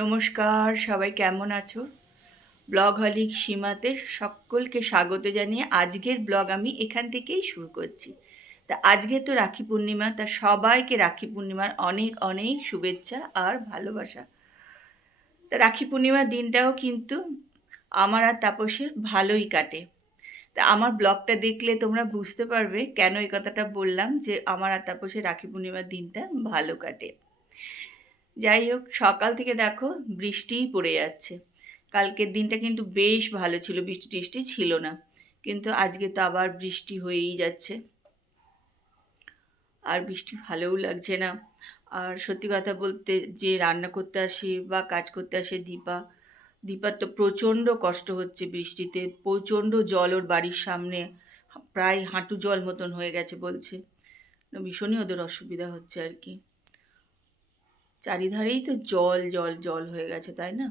নমস্কার, সবাই কেমন আছো? ব্লগ হলিক সীমাতে সকলকে স্বাগত জানিয়ে আজকের ব্লগ আমি এখান থেকেই শুরু করছি। তা আজকে তো রাখি পূর্ণিমা, তা সবাইকে রাখি পূর্ণিমার অনেক অনেক শুভেচ্ছা আর ভালোবাসা। তা রাখি পূর্ণিমার দিনটাও কিন্তু আমার আর তাপসের ভালোই কাটে। তা আমার ব্লগটা দেখলে তোমরা বুঝতে পারবে কেন এই কথাটা বললাম যে আমার আর তাপসের রাখি পূর্ণিমার দিনটা ভালো কাটে। যাই হোক, সকাল থেকে দেখো বৃষ্টিই পড়ে যাচ্ছে। কালকের দিনটা কিন্তু বেশ ভালো ছিল, বৃষ্টি টিষ্টি ছিল না, কিন্তু আজকে তো আবার বৃষ্টি হয়েই যাচ্ছে। আর বৃষ্টি ভালোও লাগছে না। আর সত্যি কথা বলতে, যে রান্না করতে আসে বা কাজ করতে আসে দীপার তো প্রচণ্ড কষ্ট হচ্ছে বৃষ্টিতে। প্রচণ্ড জল ওর বাড়ির সামনে, প্রায় হাঁটু জল মতন হয়ে গেছে বলছে। ভীষণই ওদের অসুবিধা হচ্ছে আর কি। চারিধারেই তো জল জল জল হয়ে গেছে, তাই না?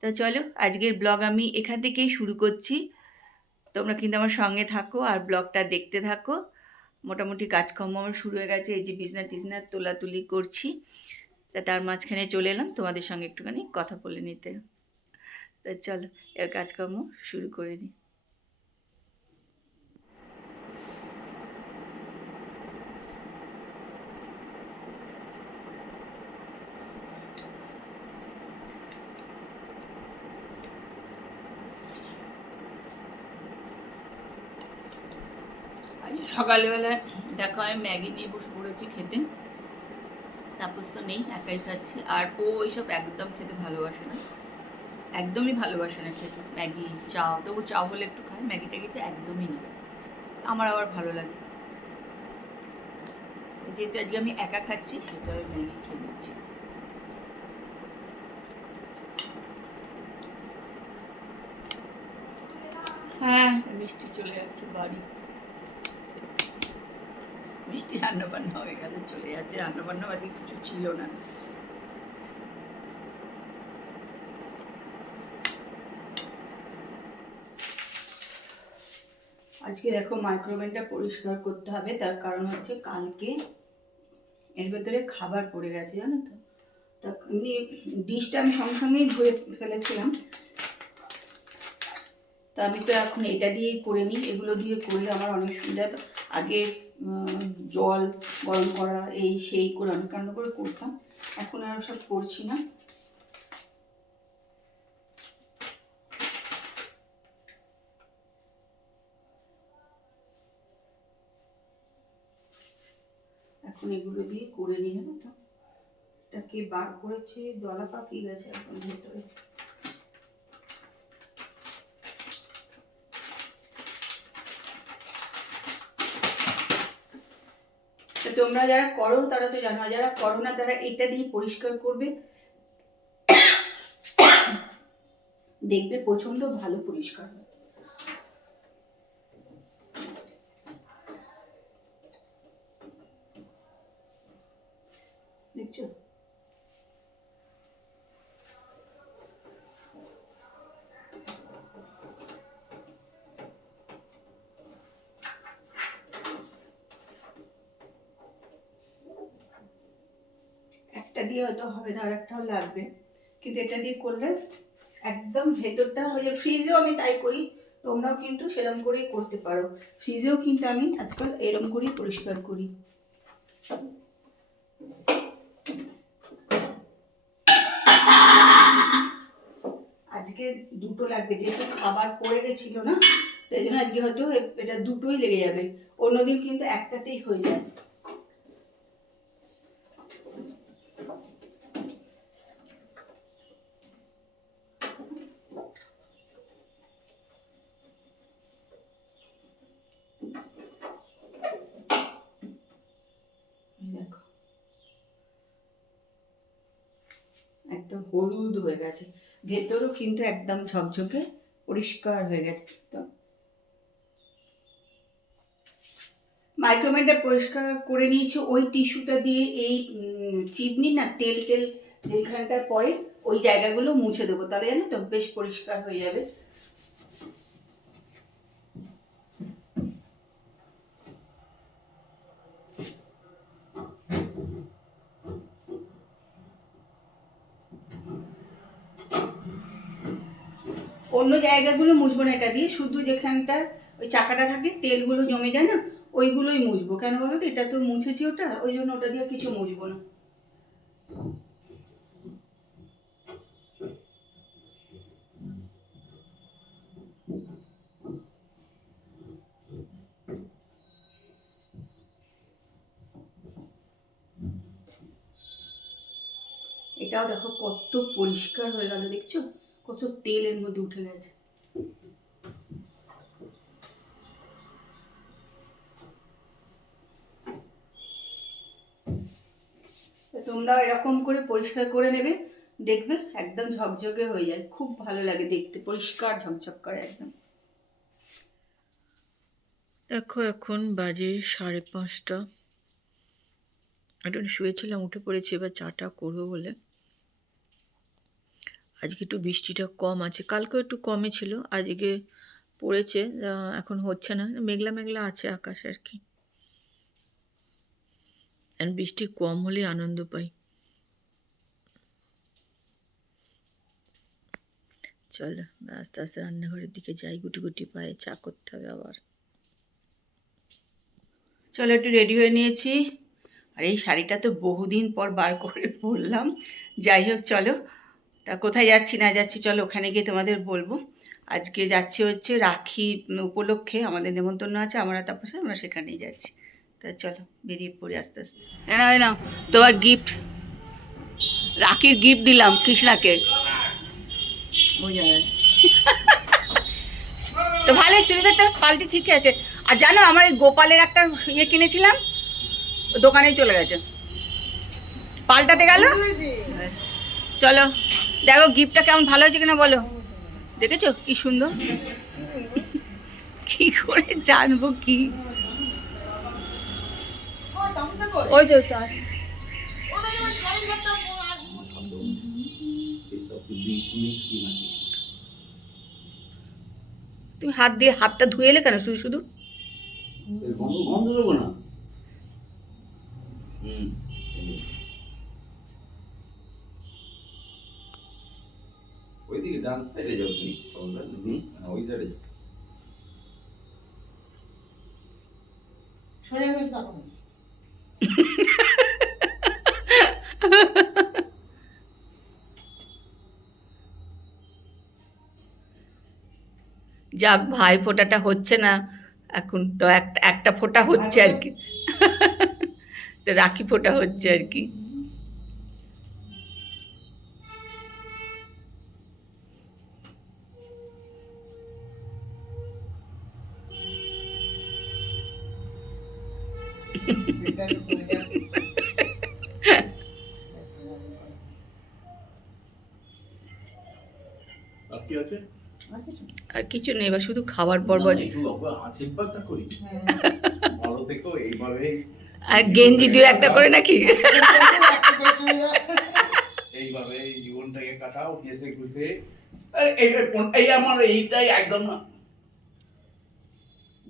তা চলো, আজকের ব্লগ আমি এখান থেকেই শুরু করছি। তোমরা কিন্তু আমার সঙ্গে থাকো আর ব্লগটা দেখতে থাকো। মোটামুটি কাজকর্ম আমার শুরু হয়ে গেছে, এই যে বিছনা টিছনা তোলাতুলি করছি। তা তার মাঝখানে চলে এলাম তোমাদের সঙ্গে একটুখানি কথা বলে নিতে। তা চলো, এবার কাজকর্ম শুরু করে দিই। আজ সকালবেলা দেখো আমি ম্যাগি নিয়ে বসে পড়েছি খেতে। তাপস তো নেই, একাই খাচ্ছি। আর ও ওইসব একদম খেতে ভালোবাসে না, একদমই ভালোবাসে না খেতে ম্যাগি চাও। তবু চাও হলে একটু খায়, ম্যাগি ট্যাগিতে একদমই না। আমার আবার ভালো লাগে। যেহেতু আজকে আমি একা খাচ্ছি, সেটা আমি ম্যাগি খেয়ে নিচ্ছি। হ্যাঁ, মিষ্টি চলে যাচ্ছে বাড়ি। মিষ্টি রান্না বান্না হয়ে গেলে চলে যাচ্ছে, রান্না বান্না আজকে কিছু ছিল না। আজকে দেখো মাইক্রোওভেনটা পরিষ্কার করতে হবে, তার কারণ হচ্ছে কালকে এর ভেতরে খাবার পড়ে গেছে, জানো তো। তা এমনি ডিশটা আমি সঙ্গে সঙ্গেই ধুয়ে ফেলেছিলাম। তা আমি তো এখন এটা দিয়েই করে নিই, এগুলো দিয়ে করলে আমার অনেক সুবিধা। আগে জল গরম করা এই সেই করে আমি কান্না করে করতাম, এখন আর সব করছি না। এখন এগুলো দিয়ে করে নিই, জানো তো। এটা কে বার করেছে, দলা পাকিয়ে গেছে একদম ভেতরে। তোমরা যারা করো তারা তো জানো, যারা করো না তারা এটা দিয়ে পরিষ্কার করবে, দেখবে প্রচন্ড ভালো পরিষ্কার হয়। দেখছো? একটা দিয়ে হয়তো হবে না, আর একটাও লাগবে, কিন্তু এটা দিয়ে করলে একদম ভেতরটা হয়ে যাবে। ফ্রিজেও আমি তাই করি, তোমরাও কিন্তু সেরকম করেই করতে পারো। ফ্রিজেও কিন্তু আমি আজকাল এরকম করেই পরিষ্কার করি। আজকে দুটো লাগবে, যেহেতু খাবার পড়ে গেছিল না, তাই জন্য আজকে হয়তো এটা দুটোই লেগে যাবে। অন্যদিন কিন্তু একটাতেই হয়ে যায়। দেখো একদম হলুদ হয়ে গেছে, ভেতরও কিন্তু একদম ঝকঝকে পরিষ্কার হয়ে গেছে। তো মাইক্রোওভেনটা পরিষ্কার করে নিয়েছি, ওই টিস্যুটা দিয়ে এই চিমনি না তেল তেল যেখানটায় পড়ে ওই জায়গাগুলো মুছে দেবো, তাহলে জানো তো বেশ পরিষ্কার হয়ে যাবে। অন্য জায়গাগুলো মুছবো না এটা দিয়ে, শুধু যেখানটা ওই চাকাটা থাকে তেলগুলো জমে যায় না, ওইগুলোই মুছবো। কেন বলো তো, এটা তো মুছেছি ওটা, ওই জন্য ওটা দিয়ে কিছু মুছবো না। এটাও দেখো কত পরিষ্কার হয়ে গেল, দেখছো কত তেল এর মধ্যে উঠে গেছে। তোমরাও এরকম করে পরিষ্কার করে নেবে, দেখবে একদম ঝকঝকে হয়ে যায়, খুব ভালো লাগে দেখতে, পরিষ্কার ঝকঝক করে একদম। দেখো এখন বাজে 5:30। একটু শুয়েছিলাম, উঠে পড়েছি, এবার চাটা করবো বলে। আজকে একটু বৃষ্টিটা কম আছে, কালকে একটু কমে ছিল, আজকে পড়েছে, এখন হচ্ছে না, মেঘলা মেঘলা আছে আকাশ আর কি। বৃষ্টি কম হলে আনন্দ পাই। চলো আস্তে আস্তে রান্নাঘরের দিকে যাই, গুটি গুটি পায়ে চা করতে হবে আবার। চলো একটু রেডি হয়ে নিয়েছি, আর এই শাড়িটা তো বহুদিন পর বার করে পরলাম। যাই হোক চলো, তা কোথায় যাচ্ছি না যাচ্ছি চলো ওখানে গিয়ে তোমাদের বলবো। আজকে যাচ্ছি হচ্ছে রাখি উপলক্ষে, আমাদের নেমন্তন্ন আছে, আমরা তারপর আমরা সেখানেই যাচ্ছি। তা চলো বেরিয়ে পড়ি আস্তে আস্তে। হ্যাঁ না তোমার গিফট, রাখির গিফট দিলাম কৃষ্ণাকে, বোঝা যায়। তো ভালো, চুড়িদারটা পাল্টি ঠিকই আছে। আর জানো আমার এই গোপালের একটা ইয়ে কিনেছিলাম, দোকানেই চলে গেছে, পাল্টাতে গেল। চলো দেখো গিফটটা কেমন, ভালো হয়েছে কিনা বলো। দেখেছো কি সুন্দর, কি করে জানবো কি, ওই তো আসছে। তুমি হাত দিয়ে হাতটা ধুয়ে এলে কেন শুধু শুধু? গন্ধ দেবো না। ওইদিকে ডান সাইডে যাও তুমি, ওই সাইডে যাও, সোজা করে তাকাও। যাক ভাই ফোঁটাটা হচ্ছে না এখন তো, একটা ফোঁটা হচ্ছে আর কি, তো রাখি ফোঁটা হচ্ছে আর কি। আর কিছু নেই, এবার শুধু খাওয়ার পর্ব আছে। আর গেঞ্জি দিয়ে একটা করে নাকি, এইভাবে জীবনটাকে কাটাও হেসে খুশে। এই আমার এইটাই একদম না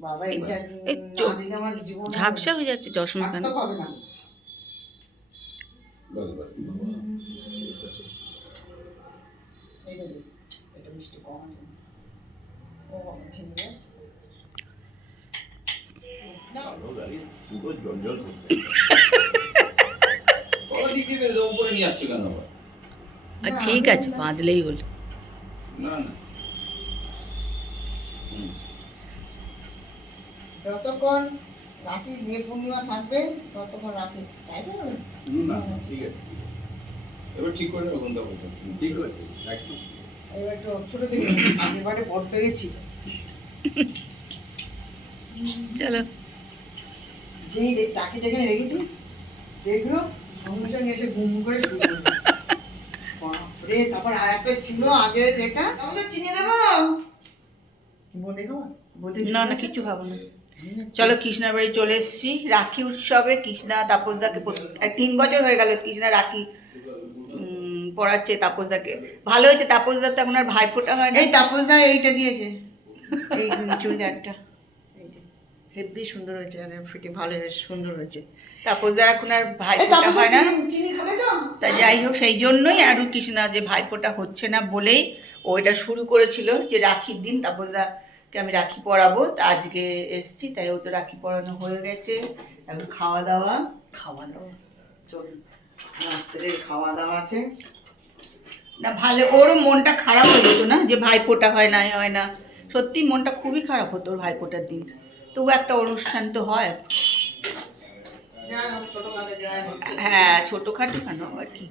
বাবা, এইটা না দিলে আমার জীবন ঝাপসা হয়ে যাচ্ছে চশমা কেন। বস বস এটা মিষ্টি কম আছে, ও খেয়ে যাচ্ছে না, ও গাড়ি পুরো জল করছে। ওদিকে তো উপরে নিয়ে আসছো কেন? ঠিক আছে বাঁধলেই হলো। না না যতক্ষণ রাখি মেয়ে পূর্ণিমা থাকবে ততক্ষণ রাখি, তাই না? ঠিক আছে, এবার ঠিক করে এখন তো ঠিক আছে একদম। এবার তো ছোট থেকে আগের বারে বড় গেছি। চলো যেই টাকি যেখানে রেখেছি দেখলো সঙ্গে সঙ্গে এসে ঘুম করে শুরু করলো। বাপরে, তারপর আর একটা ছিল আগের এটা, আমাকে চিনিয়ে দেবো বলে খাবো, না না কিছু খাবো না। চলো কৃষ্ণার বাড়ি চলে এসেছি, রাখি উৎসবে কৃষ্ণা তাপসদাকে 3 বছর হয়ে গেল কৃষ্ণা রাখি পড়াচ্ছে তাপসদাকে। ভালো হয়েছে, তাপসদা তো এখন আর ভাইফোঁটা হয় না। এই তাপসদা এইটা দিয়েছে, এই চুড়িদারটা হেভি সুন্দর হয়েছে, আর ফিটে ভালো বেশ সুন্দর হয়েছে। তাপসদার এখন আর ভাইফোঁটা হয় না, চিনি খাবে তো? তা যাই হোক সেই জন্যই আরও কৃষ্ণা যে ভাইফোঁটা হচ্ছে না বলেই ও এটা শুরু করেছিল যে রাখির দিন তাপসদাকে আমি রাখি পরাবো। তা আজকে এসছি, তাই ও তো রাখি পরানো হয়ে গেছে। এখন খাওয়া দাওয়া চলুন, রাত্রের খাওয়া দাওয়া আছে। না ভালো, ওরও মনটা খারাপ হয়ে যেত না যে ভাইফোঁটা হয় না হয় না, সত্যি মনটা খুবই খারাপ হতো ওর ভাইফোঁটার দিন। তবু একটা অনুষ্ঠান তো হয়। হ্যাঁ, ছোটোখাটো কেন আবার কি,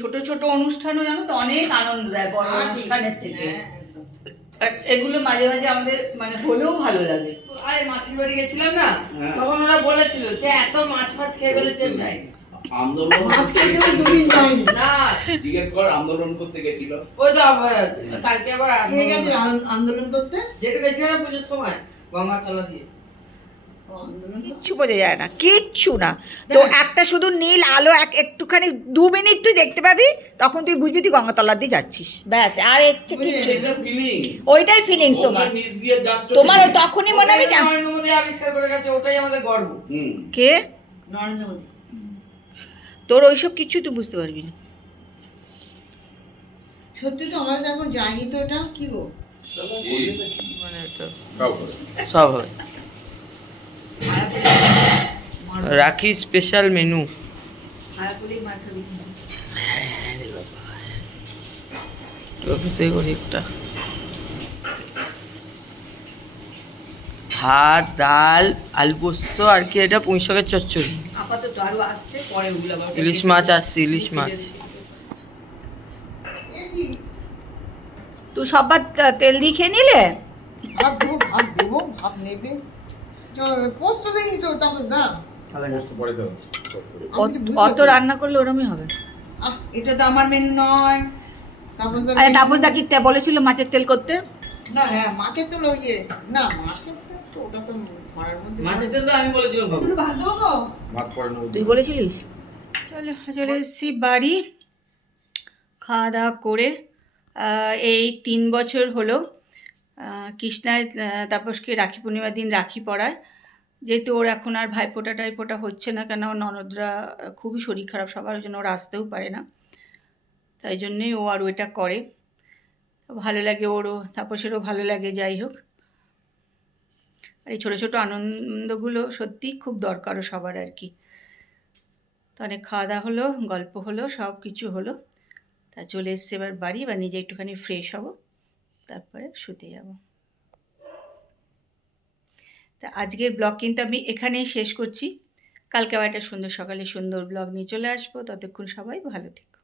ছোট ছোট অনুষ্ঠানও জানো তো অনেক আনন্দ দেয় বড় অনুষ্ঠানের থেকে। আর এগুলো মাঝে মাঝে আমাদের মানে হলেও ভালো লাগে। আরে মাসির বাড়ি গেছিলাম না, তখন ওরা বলেছিল সে এত মাছ ফাছ খেয়ে ফেলেছে যাই আন্দোলন মাছ খেতে আমি দুদিন যাইনি। না। জিজ্ঞেস কর আন্দোলন করতে গেছিল। ওই তো কালকে আবার কে গেছে আন্দোলন করতে? যেটা গেছিল না পুজোর সময় গঙ্গার তলা দিয়ে। কিচ্ছু বোঝা যায় না, কিচ্ছু না। তো একটা শুধু নীল আলো একটুখানি 2 মিনিট তুই দেখতে পাবি, তখন তুই বুঝবি তুই গঙ্গাতলার দিয়ে যাচ্ছিস, ব্যাস। আর কিচ্ছু এটা ফিলিং, ওইটাই ফিলিংস তোমার। নিজ দিয়ে যাচ্ছ তোমার ওই তখনই মনে হবে যে নরেন্দ্র মোদী আবিষ্কার করে গেছে, ওটাই আমাদের গর্ব। কে নরেন্দ্র মোদী। তোর ওইসব কিছু তুই বুঝতে পারবি না। সত্যি তো আমার এখন যায়নি তো, এটা কি গো? মানে এটা সব করে। সব হবে রাখি স্পেশাল মেনু। ভাত, ডাল, আলু পোস্ত আর কি এটা পুঁই শাকের চচ্চড়ি। আপাতত আরো আসছে, পরে ওগুলো আবার ইলিশ মাছ আসছে, ইলিশ মাছ। তুই সববার তেল দিয়ে খেয়ে নিলে? ভাত দেবো, ভাত দেবো, ভাত নেবে। পোস্ত দেয়নি তো তাপস দা। পোস্ত পরে দাও। অত রান্না করলে ওরমই হবে। এটা তো আমার মেনু নয়। তাপস দা আরে তাপস দা কি বলেছিল মাছের তেল করতে? না, হ্যাঁ মাছের তেল ওই যে না, মাছের তেল তো ওটা তো ঘরের মধ্যে। মাছের তেল তো আমি বলেছিলাম বাবু। একটু ভাত দেবো তো? ভাত পরে নেবো। তুই বলেছিলিস? চলে এসেছি বাড়ি, খাওয়া দাওয়া করে। এই 3 বছর হলো কৃষ্ণায় তাপসকে রাখি পূর্ণিমার দিন রাখি পরায়। যেহেতু ওর এখন আর ভাইফোঁটা টাইফোঁটা হচ্ছে না, কেন ওর ননদরা খুবই শরীর খারাপ সবার, ওই জন্য ওরা আসতেও পারে না, তাই জন্যেই ও আর ওইটা করে। ভালো লাগে ওরও, তাপসেরও ভালো লাগে। যাই হোক, আর এই ছোটো ছোটো আনন্দগুলো সত্যিই খুব দরকারও সবার আর কি। তো অনেক খাওয়া দাওয়া হলো, গল্প হলো, সব কিছু হলো। তা চলে এসছে এবার বাড়ি, বা নিজে একটুখানি ফ্রেশ হব, তারপরে শুতে যাব। তা আজকের ব্লগ কিন্তু আমি এখানেই শেষ করছি। কালকে আবার একটা সুন্দর সকালে সুন্দর ব্লগ নিয়ে চলে আসবো। ততক্ষণ সবাই ভালো থেকো।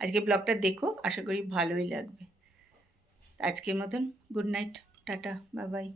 আজকের ব্লগটা দেখো, আশা করি ভালোই লাগবে। আজকের মতন good night, tata, bye bye.